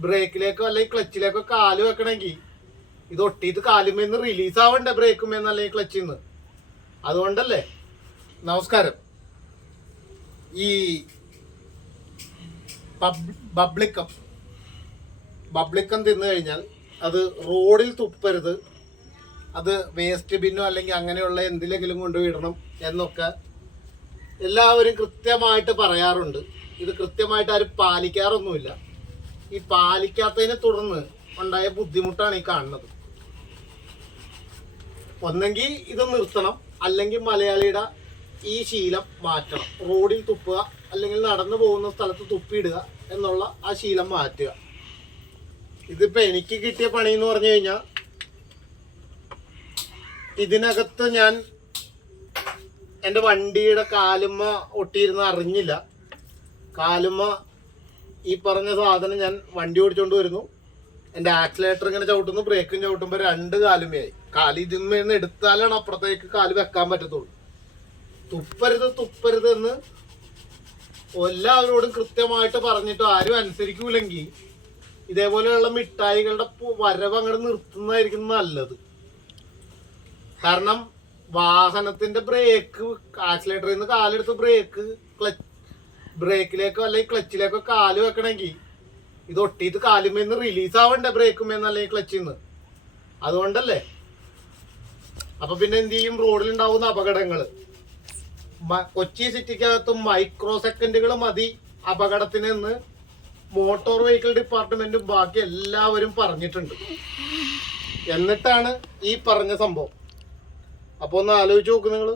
ബ്രേക്കിലേക്കോ അല്ലെങ്കിൽ ക്ലച്ചിലേക്കോ കാൽ വെക്കണമെങ്കിൽ ഇത് ഒട്ടിയിട്ട് കാലുമേന്ന് റിലീസ് ആവണ്ടേ ബ്രേക്കുമേന്ന് അല്ലെങ്കിൽ ക്ലച്ചിൽ നിന്ന് അതുകൊണ്ടല്ലേ? നമസ്കാരം. ഈ ബബ്ലിക്കം. ബബ്ലിക്കം തിന്നു കഴിഞ്ഞാൽ അത് റോഡിൽ തുപ്പരുത്. അത് വേസ്റ്റ് ബിന്നോ അല്ലെങ്കിൽ അങ്ങനെയുള്ള എന്തിലെങ്കിലും കൊണ്ടുപോയിടണം എന്നൊക്കെ എല്ലാവരും കൃത്യമായിട്ട് പറയാറുണ്ട്. ഇത് കൃത്യമായിട്ട് ആരും പാലിക്കാറൊന്നുമില്ല. ഈ പാലിക്കാത്തതിനെ തുടർന്ന് ഉണ്ടായ ബുദ്ധിമുട്ടാണ് ഈ കാണുന്നത്. ഒന്നെങ്കിൽ ഇത് നിർത്തണം അല്ലെങ്കിൽ മലയാളിയുടെ ഈ ശീലം മാറ്റണം. റോഡിൽ തുപ്പുക അല്ലെങ്കിൽ നടന്നു പോകുന്ന സ്ഥലത്ത് തുപ്പിയിടുക എന്നുള്ള ആ ശീലം മാറ്റുക. ഇതിപ്പോ എനിക്ക് കിട്ടിയ പണി എന്ന് പറഞ്ഞു കഴിഞ്ഞാൽ ഇതിനകത്ത് ഞാൻ എന്റെ വണ്ടിയുടെ കാലുമ്മ ഒട്ടിയിരുന്ന അറിഞ്ഞില്ല. കാലുമ്മ ഈ പറഞ്ഞ സാധനം ഞാൻ വണ്ടി ഓടിച്ചോണ്ട് വരുന്നു. എന്റെ ആക്സിലേറ്റർ ഇങ്ങനെ ചവിട്ടുന്നു ബ്രേക്കും ചവിട്ടുമ്പോൾ രണ്ട് കാലുമയായി. കാൽ ഇതിന്മേന്ന് എടുത്താലാണ് അപ്പുറത്തേക്ക് കാൽ വെക്കാൻ പറ്റത്തുള്ളൂ. തുപ്പരുത് തുപ്പരുത് എന്ന് എല്ലാവരോടും കൃത്യമായിട്ട് പറഞ്ഞിട്ട് ആരും അനുസരിക്കൂലെങ്കിൽ ഇതേപോലെയുള്ള മിഠായികളുടെ വരവ് അങ്ങോട്ട് നിർത്തുന്നതായിരിക്കും നല്ലത്. കാരണം വാഹനത്തിന്റെ ബ്രേക്ക് ആക്സിലേറ്ററിൽ നിന്ന് കാലെടുത്ത് ബ്രേക്ക് ക്ലച്ച് ബ്രേക്കിലേക്കോ അല്ലെങ്കിൽ ക്ലച്ചിലേക്കോ കാൽ വെക്കണമെങ്കിൽ ഇത് ഒട്ടിയിട്ട് കാലുമേന്ന് റിലീസ് ആവണ്ടേ ബ്രേക്കുമേന്ന് അല്ലെങ്കിൽ ക്ലച്ചിൽ നിന്ന്? അതുകൊണ്ടല്ലേ? അപ്പൊ പിന്നെ എന്ത് ചെയ്യും? റോഡിലുണ്ടാവുന്ന അപകടങ്ങൾ കൊച്ചി സിറ്റിക്കകത്ത് മൈക്രോ സെക്കൻഡുകൾ മതി അപകടത്തിനെന്ന് മോട്ടോർ വെഹിക്കിൾ ഡിപ്പാർട്ട്മെന്റും ബാക്കി എല്ലാവരും പറഞ്ഞിട്ടുണ്ട്. എന്നിട്ടാണ് ഈ പറഞ്ഞ സംഭവം. അപ്പൊ ഒന്ന് ആലോചിച്ച് നോക്ക് നിങ്ങൾ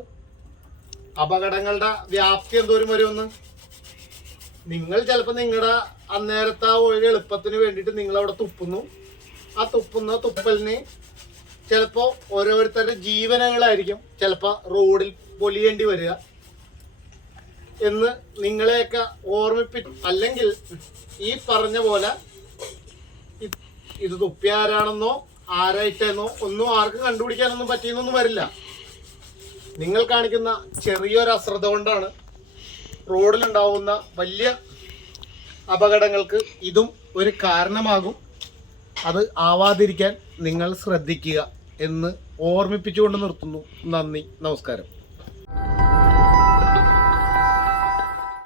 അപകടങ്ങളുടെ വ്യാപ്തി എന്തോരം വരുമെന്ന് നിങ്ങൾ ചിലപ്പോൾ നിങ്ങളുടെ അന്നേരത്തെ ആ ഒരു എളുപ്പത്തിന് വേണ്ടിയിട്ട് നിങ്ങൾ അവിടെ തുപ്പുന്നു. ആ തുപ്പുന്ന തുപ്പലിന് ചിലപ്പോൾ ഓരോരുത്തരുടെ ജീവനങ്ങളായിരിക്കും ചിലപ്പോൾ റോഡിൽ പൊലിയേണ്ടി വരിക. എന്ന് നിങ്ങളെയൊക്കെ ഓർമ്മിപ്പി അല്ലെങ്കിൽ ഈ പറഞ്ഞ പോലെ ഇത് തുപ്പി ആരാണെന്നോ ആരായിട്ടെന്നോ ഒന്നും ആർക്കും കണ്ടുപിടിക്കാനൊന്നും പറ്റിയെന്നൊന്നും വരില്ല. നിങ്ങൾ കാണിക്കുന്ന ചെറിയൊരു അശ്രദ്ധ കൊണ്ടാണ് റോഡിലുണ്ടാവുന്ന വലിയ അപകടങ്ങൾക്ക് ഇതും ഒരു കാരണമാകും. അത് ആവാതിരിക്കാൻ നിങ്ങൾ ശ്രദ്ധിക്കുക എന്ന് ഓർമ്മിപ്പിച്ചുകൊണ്ട് നിർത്തുന്നു. നന്ദി. നമസ്കാരം.